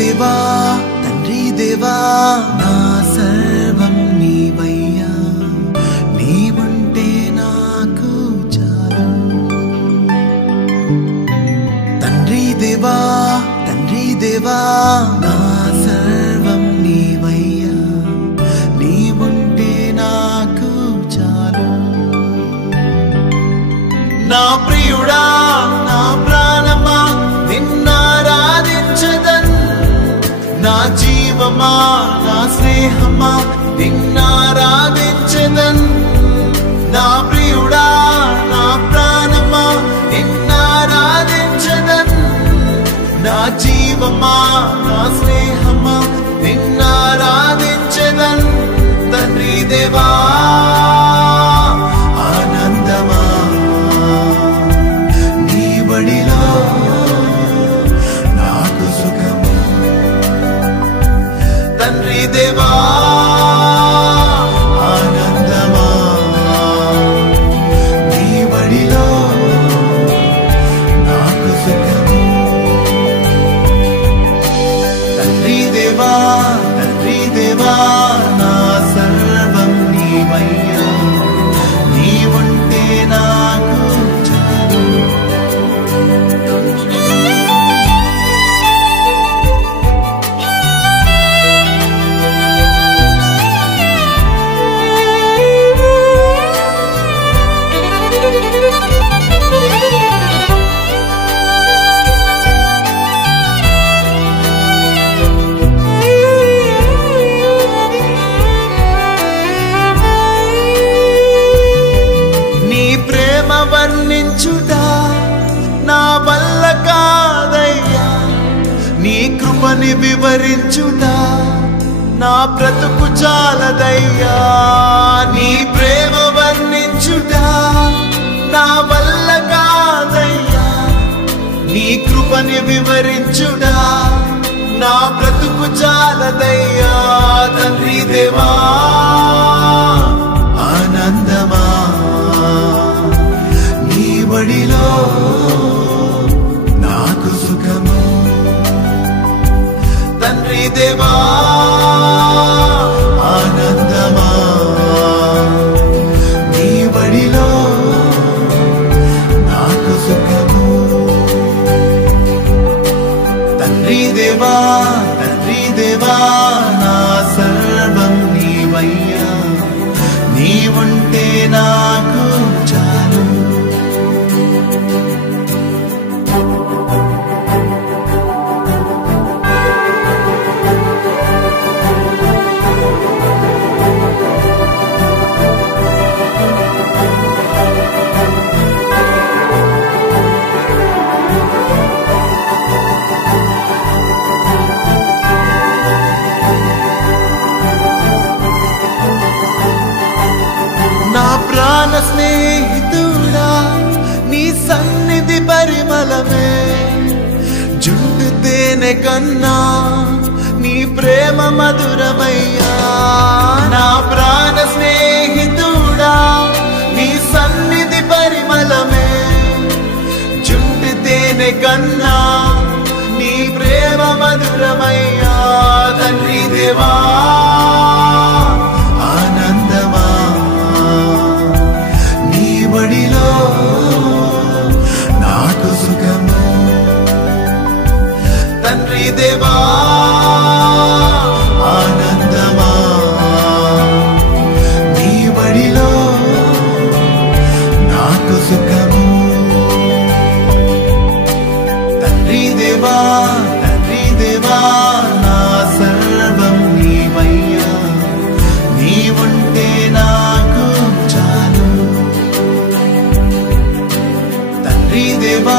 దేవా తండ్రి దేవా నా సర్వం నీవయ్యా నీవుంటే నాకు చాలు తండ్రి దేవా నా సర్వం నీవయ్యా నీవుంటే నాకు చాలు నా ప్రియుడా నా ప్రాణమా నిన్నారాధించదన్ నా జీవమా నా స్నేహమా నిన్నారాధించదన్ నా ప్రియుడా నా ప్రాణమా నిన్నారాధించదన్ నా జీవమా నా స్నేహమా నిన్నారాధించదన్ తండ్రి దేవా ఆనందమా నీ బడిలో నాకు సుఖము తండ్రి దేవా ఆనందమా నీ బడిలో నాకు సుఖము తండ్రి దేవా నా సర్వం నీవయ్యా నీవుంటే నాకు చాలు వర్ణించుటా నా వల్ల కాదయ్యా నీ కృపని వివరించుటా నా బ్రతుకు చాలదయ్యా నీ ప్రేమ వర్ణించుటా నా వల్ల కాదయ్యా నీ కృపని వివరించుటా నా బ్రతుకు చాలదయ్యా తండ్రి దేవా ఆనందమా బడిలో నాకు సుఖము తండ్రి దేవా ఆనందమా నీ బడిలో నాకు సుఖము తండ్రి దేవా నా సర్వం నీవయ్యా నీవుంటే నాకు చాలు ప్రాణ స్నేహితుడా నీ సన్నిధి పరిమళమే జుండు తేనె కన్నా నీ ప్రేమ మధురమయ్యా నా ప్రాణ స్నేహితుడా నీ సన్నిధి పరిమళమే జుండు తేనె కన్నా నీ ప్రేమ మధురమయ్యా తండ్రి దేవా ఆనందమా బడిలో నాకు సుఖము తండ్రి దేవా ఆనందమా నీ బడిలో నాకు సుఖము తండ్రి దేవా నా సర్వం నీవయ్యా నీవుంటే నాకు చాలు తండ్రి దేవా